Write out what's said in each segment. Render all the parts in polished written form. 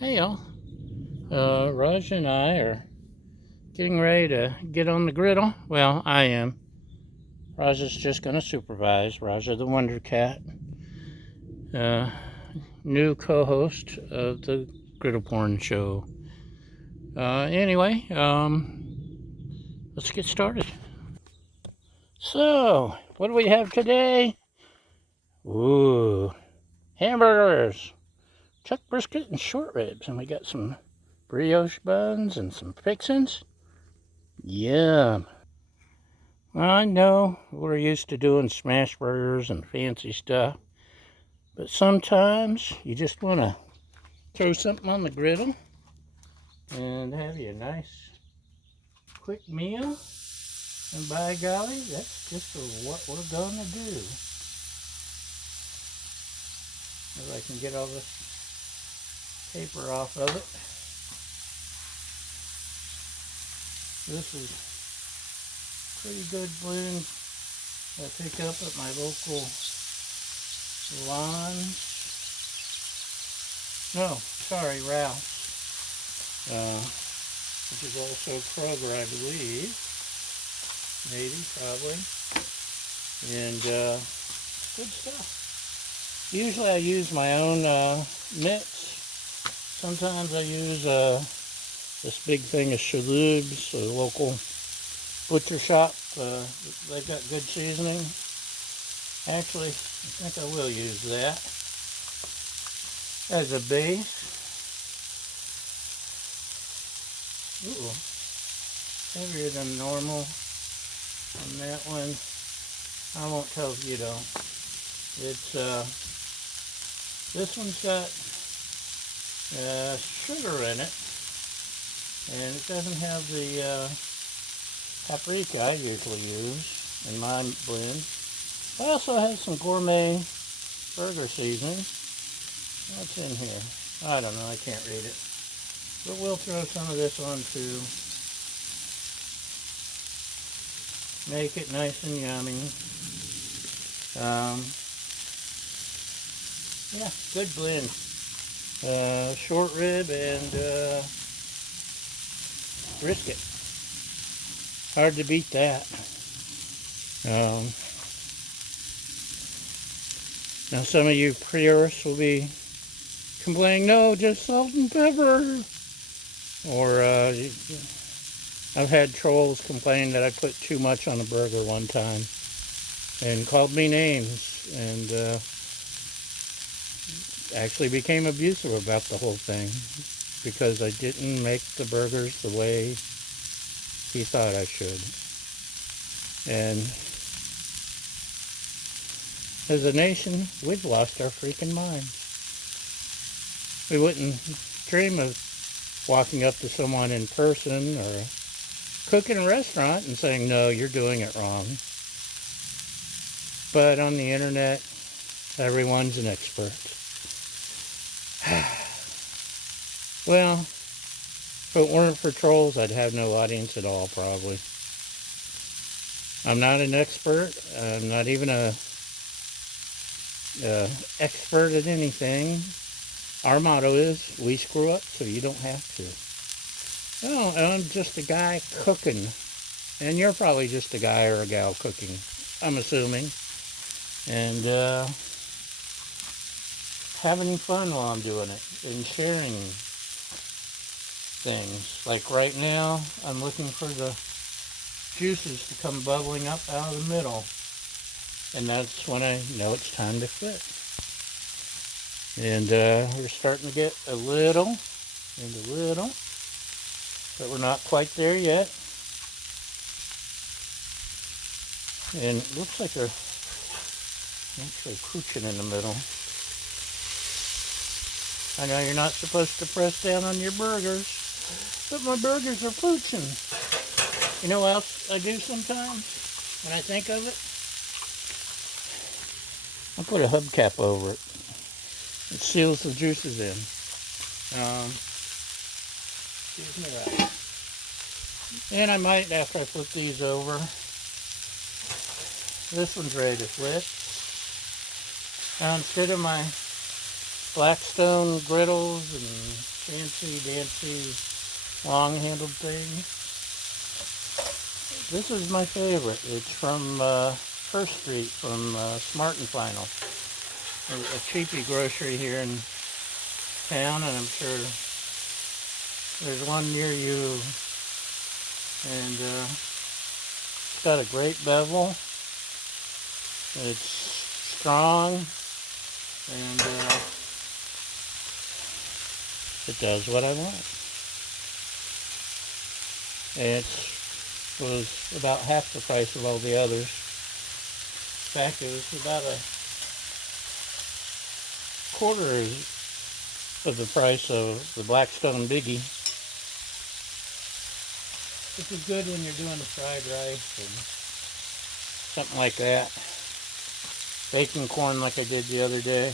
Hey y'all, Raj and I are getting ready to get on the griddle. Well, I am. Raj is just going to supervise. Raj the Wonder Cat, uh, new co-host of the Griddle Porn Show. Anyway, let's get started. So, what do we have today? Ooh, hamburgers, chuck brisket, and short ribs, and we got some brioche buns and some fixins. Yum. I know we're used to doing smash burgers and fancy stuff, but sometimes you just want to throw something on the griddle and have you a nice quick meal. And by golly, that's just what we're going to do. If I can get all this paper off of it. This is pretty good blend I pick up at my local lawn. No, sorry, Ralph. Which is also Kroger, I believe. Maybe, probably. And good stuff. Usually I use my own mix. Sometimes I use this big thing of Shalhoub's, a local butcher shop. They've got good seasoning. Actually, I think I will use that as a base. Ooh, heavier than normal on that one. I won't tell if you don't. It's this one's got sugar in it, and it doesn't have the paprika I usually use in my blend. It also has some gourmet burger seasoning. What's in here? I don't know, I can't read it. But we'll throw some of this on to make it nice and yummy. Yeah, good blend. Short rib and brisket. Hard to beat that. Now some of you purists will be complaining, no, just salt and pepper. Or I've had trolls complain that I put too much on a burger one time and called me names and actually became abusive about the whole thing because I didn't make the burgers the way he thought I should. And as a nation, we've lost our freaking minds. We wouldn't dream of walking up to someone in person or cook in a restaurant and saying, no, you're doing it wrong. But on the internet, everyone's an expert. Well, if it weren't for trolls, I'd have no audience at all, probably. I'm not an expert. I'm not even a expert at anything. Our motto is, we screw up so you don't have to. Well, I'm just a guy cooking. And you're probably just a guy or a gal cooking, I'm assuming. And having fun while I'm doing it. And sharing things. Like right now, I'm looking for the juices to come bubbling up out of the middle. And that's when I know it's time to quit. And we're starting to get a little, but we're not quite there yet. And it looks like they're actually cooching in the middle. I know you're not supposed to press down on your burgers, but my burgers are pooching. You know what else I do sometimes when I think of it? I put a hubcap over it. It seals the juices in. Excuse me that. And I might, after I flip these over, this one's ready to flip. Now instead of my Blackstone griddles and fancy dancy long-handled thing. This is my favorite. It's from First Street from Smart and Final. A cheapy grocery here in town, and I'm sure there's one near you. And it's got a great bevel. It's strong, and it does what I want. And it was about half the price of all the others. In fact, it was about a quarter of the price of the Blackstone Biggie, which is good when you're doing a fried rice or something like that. Baking corn like I did the other day.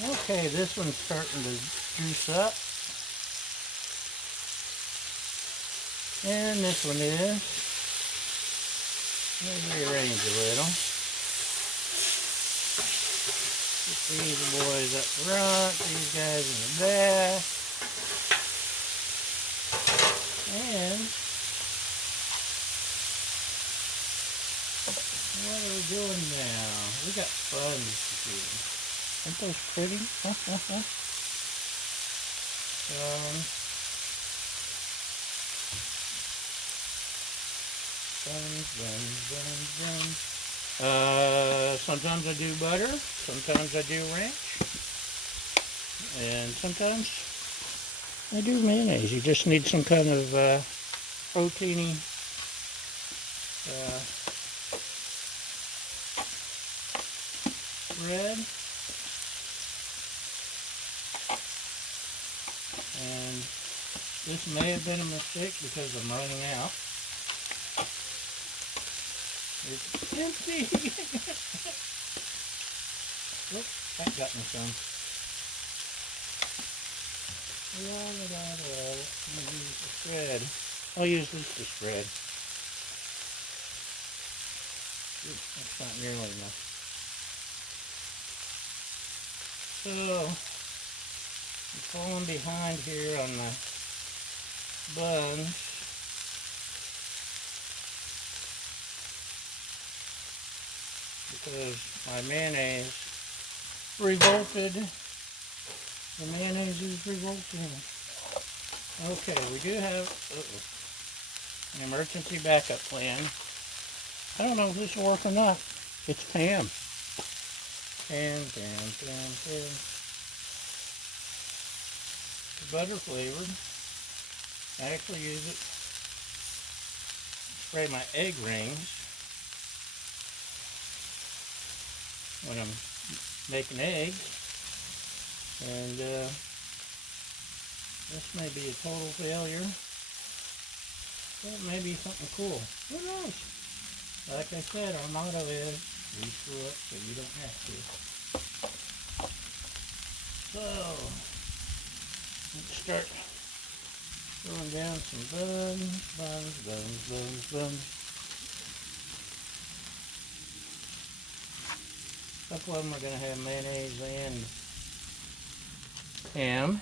Okay, this one's starting to juice up. And this one is. Let me rearrange a little. Get these boys up front, these guys in the back. And what are we doing now? We got buns to do. Aren't those pretty? Buns. Sometimes I do butter, sometimes I do ranch, and sometimes I do mayonnaise. You just need some kind of proteiny bread. And this may have been a mistake because I'm running out. It's empty. Whoops, that got me some. I'm going to use the spread. I'll use this to spread. That's not nearly enough. So, I'm falling behind here on the buns. Because my mayonnaise revolted. The mayonnaise is revolting. Okay, we do have an emergency backup plan. I don't know if this will work or not. It's Pam. Pam. The butter flavored. I actually use it to spray my egg rings when I'm making eggs. And this may be a total failure, but it may be something cool. Who knows? Like I said, our motto is, you screw up so you don't have to. So, let's start throwing down some buns. A couple of them are going to have mayonnaise and ham.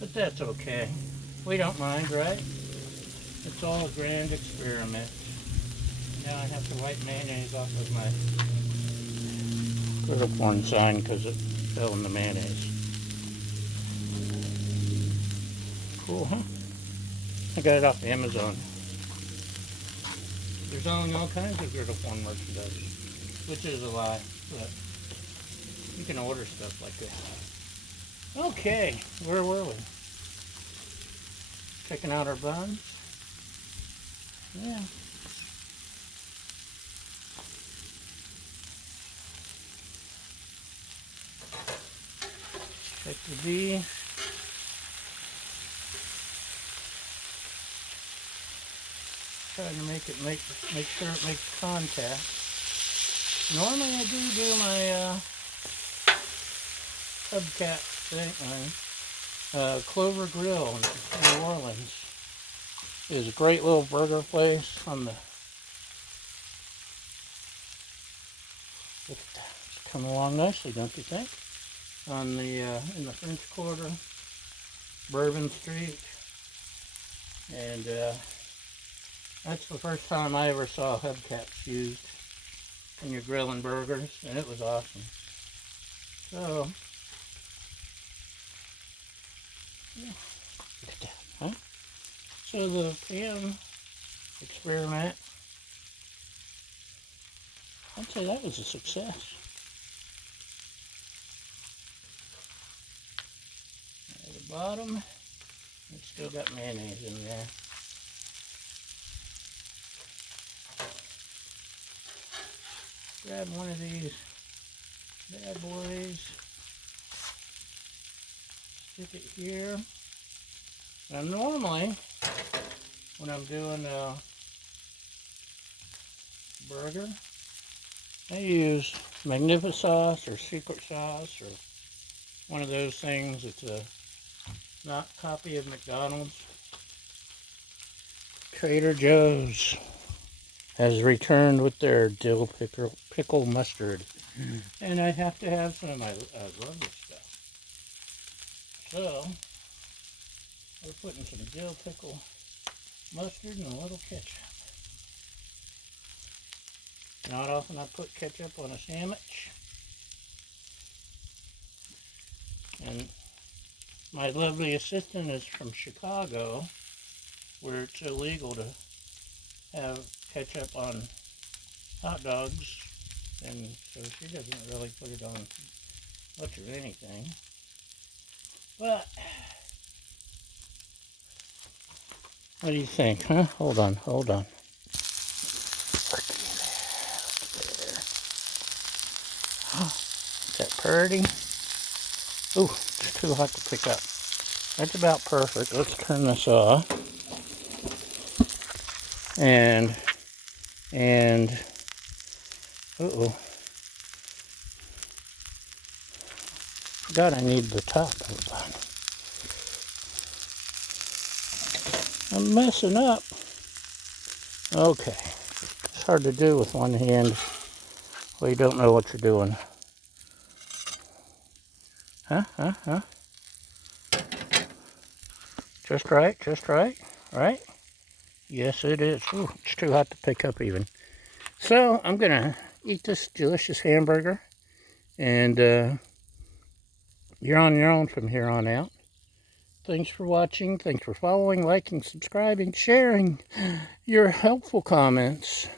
But that's okay. We don't mind, right? It's all a grand experiment. Now I have to wipe mayonnaise off of my griddle corn sign because it fell in the mayonnaise. Cool, huh? I got it off Amazon. They're selling all kinds of griddle corn merchandise, which is a lie, but you can order stuff like that. Okay, where were we? Checking out our buns. Yeah. Check the B. Trying to make sure it makes contact. Normally I do my hubcap thing. Clover Grill in New Orleans is a great little burger place on the Look at that. It's coming along nicely, don't you think? On the in the French Quarter, Bourbon Street, and that's the first time I ever saw hubcaps used when you're grilling burgers, and it was awesome. So, yeah, look at that, huh? So the pan experiment, I'd say that was a success. At the bottom, it's still got mayonnaise in there. Grab one of these bad boys, stick it here. Now normally, when I'm doing a burger, I use Magnificent Sauce or Secret Sauce or one of those things that's a not copy of McDonald's. Trader Joe's has returned with their dill pickle mustard. And I have to have some. I love this stuff. So, we're putting some dill pickle mustard and a little ketchup. Not often I put ketchup on a sandwich. And my lovely assistant is from Chicago, where it's illegal to have ketchup on hot dogs, and so she doesn't really put it on much of anything. But what do you think, huh? Hold on. Looky there. Oh, is that pretty? Ooh, it's too hot to pick up. That's about perfect. Let's turn this off. And uh-oh. Forgot I need the top. Hold on. I'm messing up. Okay. It's hard to do with one hand. Well, you don't know what you're doing. Huh? Just right? Right? Yes, it is. Ooh, it's too hot to pick up even. So, I'm going to eat this delicious hamburger. And you're on your own from here on out. Thanks for watching. Thanks for following, liking, subscribing, sharing your helpful comments.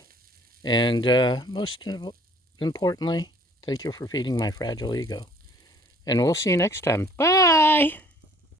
And most importantly, thank you for feeding my fragile ego. And we'll see you next time. Bye!